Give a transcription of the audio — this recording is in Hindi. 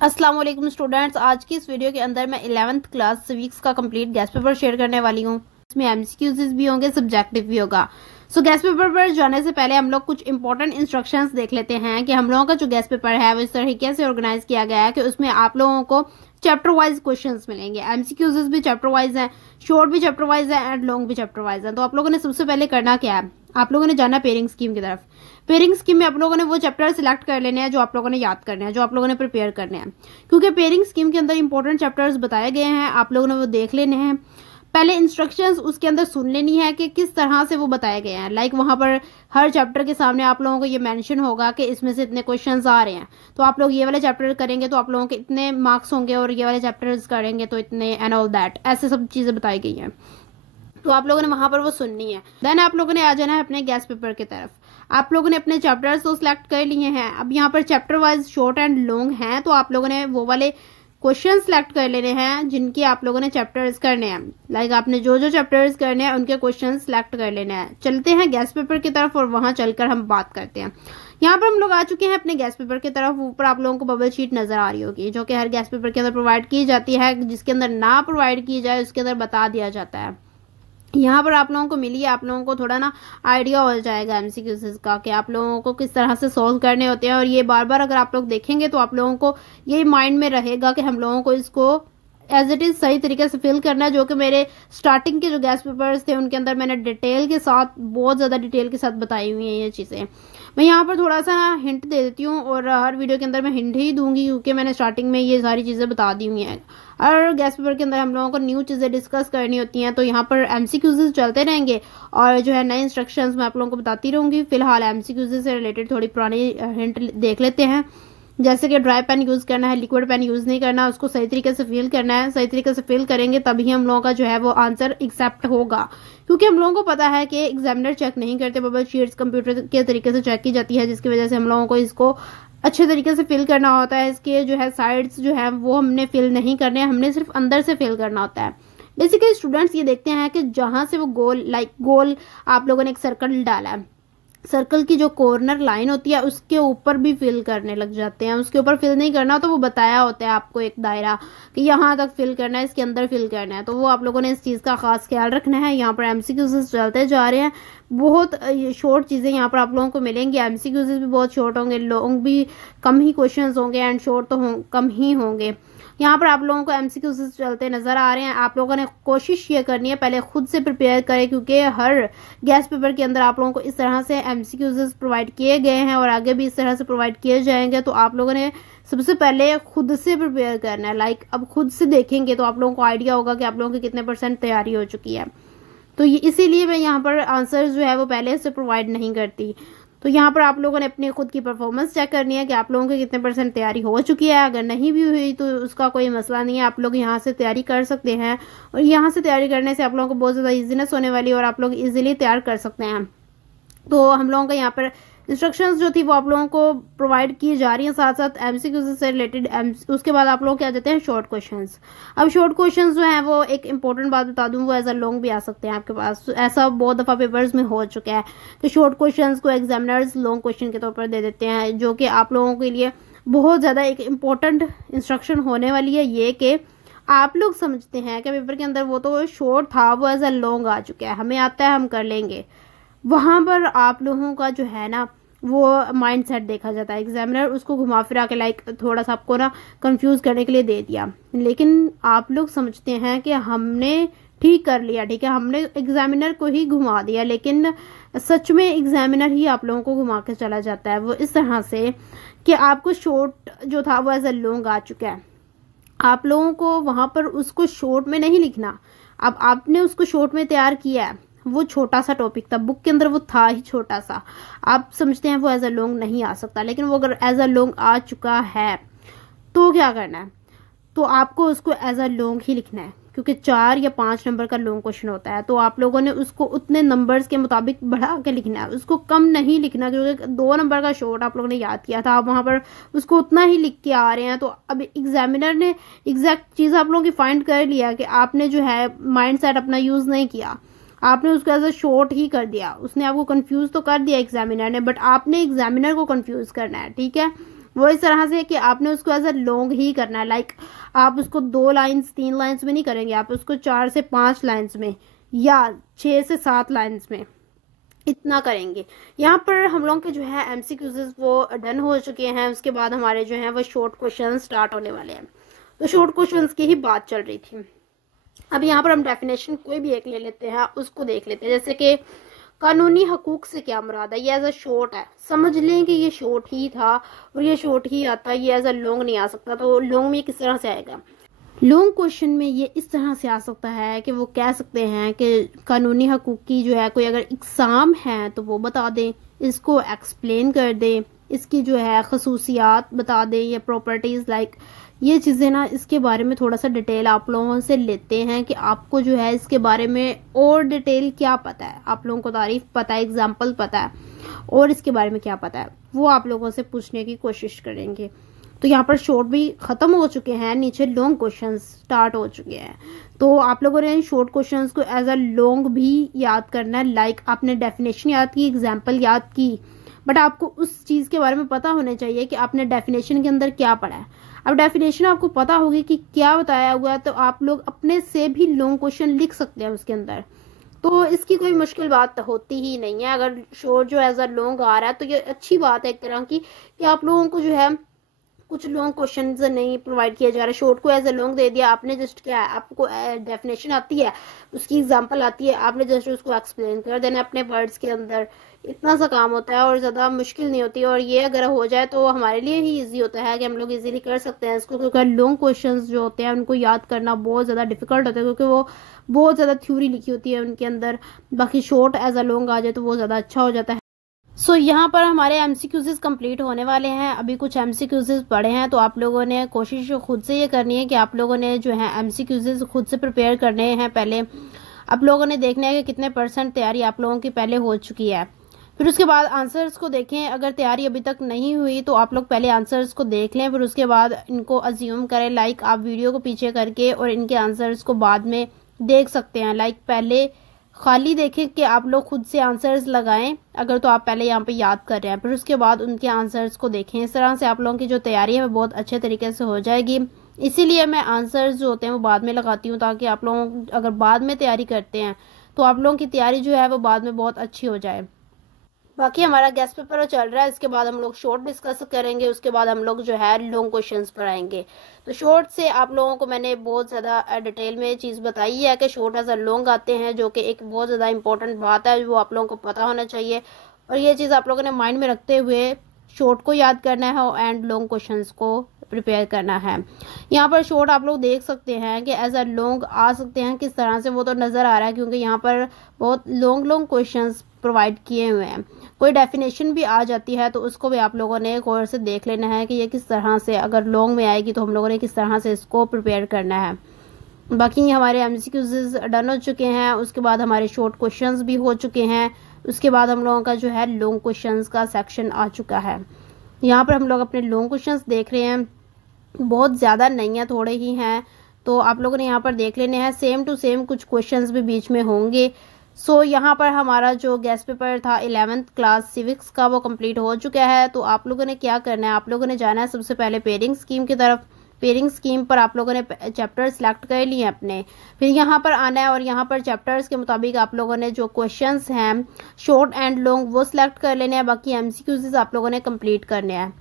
अस्सलाम वालेकुम स्टूडेंट्स। आज की इस वीडियो के अंदर मैं 11th क्लास सिविक्स का कंप्लीट गैस पेपर शेयर करने वाली हूँ। इसमें एमसीक्यूज भी होंगे, सब्जेक्टिव भी होगा। गैस पेपर पर जाने से पहले हम लोग कुछ इंपॉर्टेंट इंस्ट्रक्शंस देख लेते हैं कि हम लोगों का जो गैस पेपर है वो इस तरीके से ऑर्गेनाइज किया गया है कि उसमें आप लोगों को चैप्टर वाइज क्वेश्चंस मिलेंगे। एमसीक्यूज भी चैप्टर वाइज है, शॉर्ट भी चैप्टर वाइज है एंड लॉन्ग भी चैप्टर वाइज है। तो आप लोगों ने सबसे पहले करना क्या है, आप लोगों ने जाना पेयरिंग स्कीम की तरफ। पेयरिंग स्कीम में आप लोगों ने वो चैप्टर सिलेक्ट कर लेने हैं जो आप लोगों ने याद करने हैं, जो आप लोगों ने प्रिपेयर करने हैं, क्योंकि पेयरिंग स्कीम के अंदर इंपॉर्टेंट चैप्टर्स बताए गए हैं। आप लोगों ने वो देख लेने हैं। पहले इंस्ट्रक्शंस उसके अंदर सुन लेनी है कि किस तरह से वो बताए गए हैं। लाइक वहां पर हर चैप्टर के सामने आप लोगों को ये मेंशन होगा कि इसमें से इतने क्वेश्चंस आ रहे हैं, तो आप लोग ये वाले चैप्टर करेंगे तो आप लोगों के इतने मार्क्स होंगे, और ये वाले चैप्टर्स करेंगे तो इतने, एंड ऑल दैट, ऐसे सब चीजें बताई गई हैं। तो आप लोगों ने वहां पर वो सुननी है। देन आप लोगों ने आ जाना है अपने गैस पेपर की तरफ। आप लोगों ने अपने चैप्टर्स तो सिलेक्ट कर लिए हैं। अब यहाँ पर chapter wise short and long हैं, तो आप लोगों ने वो वाले क्वेश्चन सिलेक्ट कर लेने हैं जिनके आप लोगों ने चैप्टर्स करने हैं। लाइक आपने जो जो चैप्टर्स करने हैं उनके क्वेश्चन सिलेक्ट कर लेने हैं। चलते हैं गैस पेपर की तरफ और वहां चलकर हम बात करते हैं। यहाँ पर हम लोग आ चुके हैं अपने गैस पेपर की तरफ। ऊपर आप लोगों को बबल शीट नजर आ रही होगी, जो कि हर गैस पेपर के अंदर प्रोवाइड की जाती है। जिसके अंदर ना प्रोवाइड की जाए उसके अंदर बता दिया जाता है। यहाँ पर आप लोगों को मिली है, आप लोगों को थोड़ा ना आइडिया हो जाएगा एमसीक्यूज का कि आप लोगों को किस तरह से सॉल्व करने होते हैं। और ये बार बार अगर आप लोग देखेंगे तो आप लोगों को ये माइंड में रहेगा कि हम लोगों को इसको एज इट इज सही तरीके से फिल करना है। जो कि मेरे स्टार्टिंग के जो गैस पेपर्स थे उनके अंदर मैंने डिटेल के साथ, बहुत ज्यादा डिटेल के साथ बताई हुई है ये चीजें। मैं यहाँ पर थोड़ा सा हिंट दे देती हूँ, और हर वीडियो के अंदर मैं हिंट ही दूंगी क्योंकि मैंने स्टार्टिंग में ये सारी चीजें बता दी हुई हैं। और गैस पेपर के अंदर हम लोगों को न्यू चीजें डिस्कस करनी होती हैं, तो यहाँ पर एमसीक्यूज चलते रहेंगे और जो है नए इंस्ट्रक्शंस मैं आप लोगों को बताती रहूंगी। फिलहाल एमसीक्यूज से रिलेटेड थोड़ी पुरानी हिंट देख लेते हैं। जैसे कि ड्राई पेन यूज करना है, लिक्विड पेन यूज नहीं करना, उसको सही तरीके से फिल करना है। सही तरीके से फिल करेंगे तभी हम लोगों का जो है वो आंसर एक्सेप्ट होगा, क्योंकि हम लोगों को पता है कि एग्जामिनर चेक नहीं करते, बबल शीट्स कंप्यूटर के तरीके से चेक की जाती है, जिसकी वजह से हम लोगों को इसको अच्छे तरीके से फिल करना होता है। इसके जो है साइड्स जो है वो हमने फिल नहीं करने, हमने सिर्फ अंदर से फिल करना होता है। बेसिकली स्टूडेंट्स ये देखते हैं कि जहां से वो गोल, लाइक गोल आप लोगों ने एक सर्कल डाला है, सर्कल की जो कॉर्नर लाइन होती है उसके ऊपर भी फिल करने लग जाते हैं। उसके ऊपर फिल नहीं करना, तो वो बताया होता है आपको एक दायरा कि यहाँ तक फिल करना है, इसके अंदर फिल करना है। तो वो आप लोगों ने इस चीज का खास ख्याल रखना है। यहाँ पर एमसीक्यूज चलते जा रहे हैं, बहुत शॉर्ट चीजें यहाँ पर आप लोगों को मिलेंगी। एमसीक्यूज भी बहुत शॉर्ट होंगे, लॉन्ग भी कम ही क्वेश्चन होंगे, एंड शॉर्ट तो कम ही होंगे। यहाँ पर आप लोगों को एमसीक्यूज चलते नजर आ रहे हैं। आप लोगों ने कोशिश ये करनी है पहले खुद से प्रिपेयर करें, क्योंकि हर गैस पेपर के अंदर आप लोगों को इस तरह से एमसीक्यूज प्रोवाइड किए गए हैं और आगे भी इस तरह से प्रोवाइड किए जाएंगे। तो आप लोगों ने सबसे पहले खुद से प्रिपेयर करना है। लाइक अब खुद से देखेंगे तो आप लोगों को आइडिया होगा कि आप लोगों की कितने % तैयारी हो चुकी है। तो ये इसीलिए मैं यहाँ पर आंसर जो है वो पहले से प्रोवाइड नहीं करती। तो यहाँ पर आप लोगों ने अपनी खुद की परफॉर्मेंस चेक करनी है कि आप लोगों की कितने % तैयारी हो चुकी है। अगर नहीं भी हुई तो उसका कोई मसला नहीं है, आप लोग यहाँ से तैयारी कर सकते हैं। और यहाँ से तैयारी करने से आप लोगों को बहुत ज़्यादा ईजीनेस होने वाली है और आप लोग इजीली तैयार कर सकते हैं। तो हम लोगों का यहाँ पर इंस्ट्रक्शंस जो थी वो आप लोगों को प्रोवाइड की जा रही है, साथ साथ एमसीक्यू से रिलेटेड। उसके बाद आप लोग क्या देते हैं, शॉर्ट क्वेश्चंस। अब शॉर्ट क्वेश्चंस जो हैं वो एक इंपॉर्टेंट बात बता दूं, वो एज अ लॉन्ग भी आ सकते हैं आपके पास। ऐसा बहुत दफा पेपर्स में हो चुका है कि शॉर्ट क्वेश्चंस को एग्जामिनर्स लॉन्ग क्वेश्चन के तौर पर दे देते हैं, जो कि आप लोगों के लिए बहुत ज्यादा एक इम्पोर्टेंट इंस्ट्रक्शन होने वाली है। ये कि आप लोग समझते हैं कि पेपर के अंदर वो तो शॉर्ट था, वो एज अ लॉन्ग आ चुका है, हमें आता है, हम कर लेंगे। वहां पर आप लोगों का जो है ना वो माइंड सेट देखा जाता है। एग्जामिनर उसको घुमा फिरा के लाइक थोड़ा सा आपको ना कंफ्यूज करने के लिए दे दिया, लेकिन आप लोग समझते हैं कि हमने ठीक कर लिया, ठीक है, हमने एग्जामिनर को ही घुमा दिया, लेकिन सच में एग्जामिनर ही आप लोगों को घुमा के चला जाता है। वो इस तरह से कि आपको शॉर्ट जो था वो एज अ लॉन्ग आ चुका है। आप लोगों को वहां पर उसको शॉर्ट में नहीं लिखना। अब आपने उसको शॉर्ट में तैयार किया है, वो छोटा सा टॉपिक था, बुक के अंदर वो था ही छोटा सा, आप समझते हैं वो एज अ लॉन्ग नहीं आ सकता, लेकिन वो अगर एज अ लॉन्ग आ चुका है तो क्या करना है, तो आपको उसको एज अ लॉन्ग ही लिखना है, क्योंकि 4 या 5 नंबर का लॉन्ग क्वेश्चन होता है। तो आप लोगों ने उसको उतने नंबर्स के मुताबिक बढ़ा के लिखना है, उसको कम नहीं लिखना, क्योंकि 2 नंबर का शॉर्ट आप लोगों ने याद किया था, आप वहां पर उसको उतना ही लिख के आ रहे हैं। तो अब एग्जामिनर ने एग्जैक्ट चीज आप लोगों की फाइंड कर लिया कि आपने जो है माइंड सेट अपना यूज नहीं किया, आपने उसको एज अ शॉर्ट ही कर दिया। उसने आपको कंफ्यूज तो कर दिया एग्जामिनर ने, बट आपने एग्जामिनर को कंफ्यूज करना है, ठीक है। वो इस तरह से कि आपने उसको एज अ लॉन्ग ही करना है। लाइक आप उसको 2 लाइन्स 3 लाइन्स में नहीं करेंगे, आप उसको 4 से 5 लाइन्स में या 6 से 7 लाइन्स में इतना करेंगे। यहाँ पर हम लोग के जो है एमसीक्यूज वो डन हो चुके हैं। उसके बाद हमारे जो है वो शॉर्ट क्वेश्चन स्टार्ट होने वाले हैं। तो शॉर्ट क्वेश्चन की ही बात चल रही थी। अब यहाँ पर हम डेफिनेशन कोई भी एक ले लेते हैं, उसको देख लेते हैं। जैसे कि कानूनी हकूक से क्या मुराद है, ये एज अ शॉर्ट है, समझ लें कि ये शॉर्ट ही था और ये शॉर्ट ही आता है, ये एज अ लॉन्ग नहीं आ सकता। तो लॉन्ग में किस तरह से आएगा, लॉन्ग क्वेश्चन में ये इस तरह से आ सकता है कि वो कह सकते हैं कि कानूनी हकूक की जो है कोई अगर एग्ज़ाम है तो वो बता दें, इसको एक्सप्लेन कर दें, इसकी जो है खसूसियात बता दें या प्रॉपर्टीज़, लाइक ये चीज़ें ना, इसके बारे में थोड़ा सा डिटेल आप लोगों से लेते हैं कि आपको जो है इसके बारे में और डिटेल क्या पता है। आप लोगों को तारीफ पता है, एग्जाम्पल पता है और इसके बारे में क्या पता है, वो आप लोगों से पूछने की कोशिश करेंगे। तो यहाँ पर शॉर्ट भी ख़त्म हो चुके हैं, नीचे लॉन्ग क्वेश्चन स्टार्ट हो चुके हैं। तो आप लोगों ने शॉर्ट क्वेश्चंस को एज अ लॉन्ग भी याद करना है। लाइक आपने डेफिनेशन याद की, एग्जाम्पल याद की, बट आपको उस चीज़ के बारे में पता होना चाहिए कि आपने डेफिनेशन के अंदर क्या पढ़ा है। अब डेफिनेशन आपको पता होगी कि क्या बताया हुआ है, तो आप लोग अपने से भी लॉन्ग क्वेश्चन लिख सकते हैं उसके अंदर। तो इसकी कोई मुश्किल बात होती ही नहीं है। अगर शॉर्ट जो एज अ लॉन्ग आ रहा है तो ये अच्छी बात है एक तरह की कि आप लोगों को जो है कुछ लॉन्ग क्वेश्चन नहीं प्रोवाइड किया जा रहा है। शॉर्ट को एज अ लॉन्ग दे दिया आपने, जस्ट क्या है, आपको डेफिनेशन आती है, उसकी एग्जांपल आती है, आपने जस्ट उसको एक्सप्लेन कर देना अपने वर्ड्स के अंदर। इतना सा काम होता है और ज़्यादा मुश्किल नहीं होती। और ये अगर हो जाए तो हमारे लिए ही ईजी होता है कि हम लोग इजीली कर सकते हैं इसको, क्योंकि लॉन्ग क्वेश्चंस जो होते हैं उनको याद करना बहुत ज़्यादा डिफिकल्ट होता है, क्योंकि वो बहुत ज़्यादा थ्योरी लिखी होती है उनके अंदर। बाकी शॉर्ट एज अ लॉन्ग आ जाए तो वो ज़्यादा अच्छा हो जाता है। सो यहाँ पर हमारे एमसीक्यूज़ कंप्लीट होने वाले हैं। अभी कुछ एमसीक्यूज़ पढ़े हैं, तो आप लोगों ने कोशिश खुद से ये करनी है कि आप लोगों ने जो है एमसीक्यूज़ खुद से प्रिपेयर करने हैं। पहले आप लोगों ने देखना है कि कितने % तैयारी आप लोगों की पहले हो चुकी है। फिर उसके बाद आंसर्स को देखें। अगर तैयारी अभी तक नहीं हुई तो आप लोग पहले आंसर्स को देख लें, फिर उसके बाद इनको अज्यूम करें। लाइक आप वीडियो को पीछे करके और इनके आंसर्स को बाद में देख सकते हैं। लाइक पहले खाली देखें कि आप लोग खुद से आंसर्स लगाएं अगर, तो आप पहले यहाँ पे याद कर रहे हैं, फिर उसके बाद उनके आंसर्स को देखें। इस तरह से आप लोगों की जो तैयारी है वो बहुत अच्छे तरीके से हो जाएगी। इसीलिए मैं आंसर्स जो होते हैं वो बाद में लगाती हूँ, ताकि आप लोग अगर बाद में तैयारी करते हैं तो आप लोगों की तैयारी जो है वो बाद में बहुत अच्छी हो जाए। बाकी हमारा गेस्ट पेपर चल रहा है, इसके बाद हम लोग शॉर्ट डिस्कस करेंगे, उसके बाद हम लोग जो है लॉन्ग क्वेश्चंस पर आएंगे। तो शॉर्ट से आप लोगों को मैंने बहुत ज़्यादा डिटेल में चीज़ बताई है कि शॉर्ट एज अ लॉन्ग आते हैं, जो कि एक बहुत ज़्यादा इंपॉर्टेंट बात है, वो आप लोगों को पता होना चाहिए। और ये चीज़ आप लोगों ने माइंड में रखते हुए शॉर्ट को याद करना है एंड लॉन्ग क्वेश्चंस को प्रिपेयर करना है। यहाँ पर शॉर्ट आप लोग देख सकते हैं कि एज अ लॉन्ग आ सकते हैं किस तरह से, वो तो नज़र आ रहा है क्योंकि यहाँ पर बहुत लॉन्ग क्वेश्चंस प्रोवाइड किए हुए हैं। कोई डेफिनेशन भी आ जाती है तो उसको भी आप लोगों ने गौर से देख लेना है कि ये किस तरह से, अगर लॉन्ग में आएगी तो हम लोगों ने किस तरह से इसको प्रिपेयर करना है। बाकी हमारे एमसीक्यूज डन हो चुके हैं, उसके बाद हमारे शॉर्ट क्वेश्चंस भी हो चुके हैं, उसके बाद हम लोगों का जो है लॉन्ग क्वेश्चंस का सेक्शन आ चुका है। यहाँ पर हम लोग अपने लॉन्ग क्वेश्चंस देख रहे हैं, बहुत ज़्यादा नहीं है, थोड़े ही हैं, तो आप लोगों ने यहाँ पर देख लेने हैं। सेम टू सेम कुछ क्वेश्चंस भी बीच में होंगे। सो यहाँ पर हमारा जो गेस्ट पेपर था 11th क्लास सिविक्स का वो कंप्लीट हो चुका है। तो आप लोगों ने क्या करना है, आप लोगों ने जाना है सबसे पहले पेयरिंग स्कीम की तरफ। पेयरिंग स्कीम पर आप लोगों ने चैप्टर सेलेक्ट कर लिए अपने, फिर यहाँ पर आना है और यहाँ पर चैप्टर्स के मुताबिक आप लोगों ने जो क्वेश्चंस हैं शॉर्ट एंड लॉन्ग वो सिलेक्ट कर लेने हैं। बाकी एमसीक्यूज आप लोगों ने कंप्लीट करने हैं।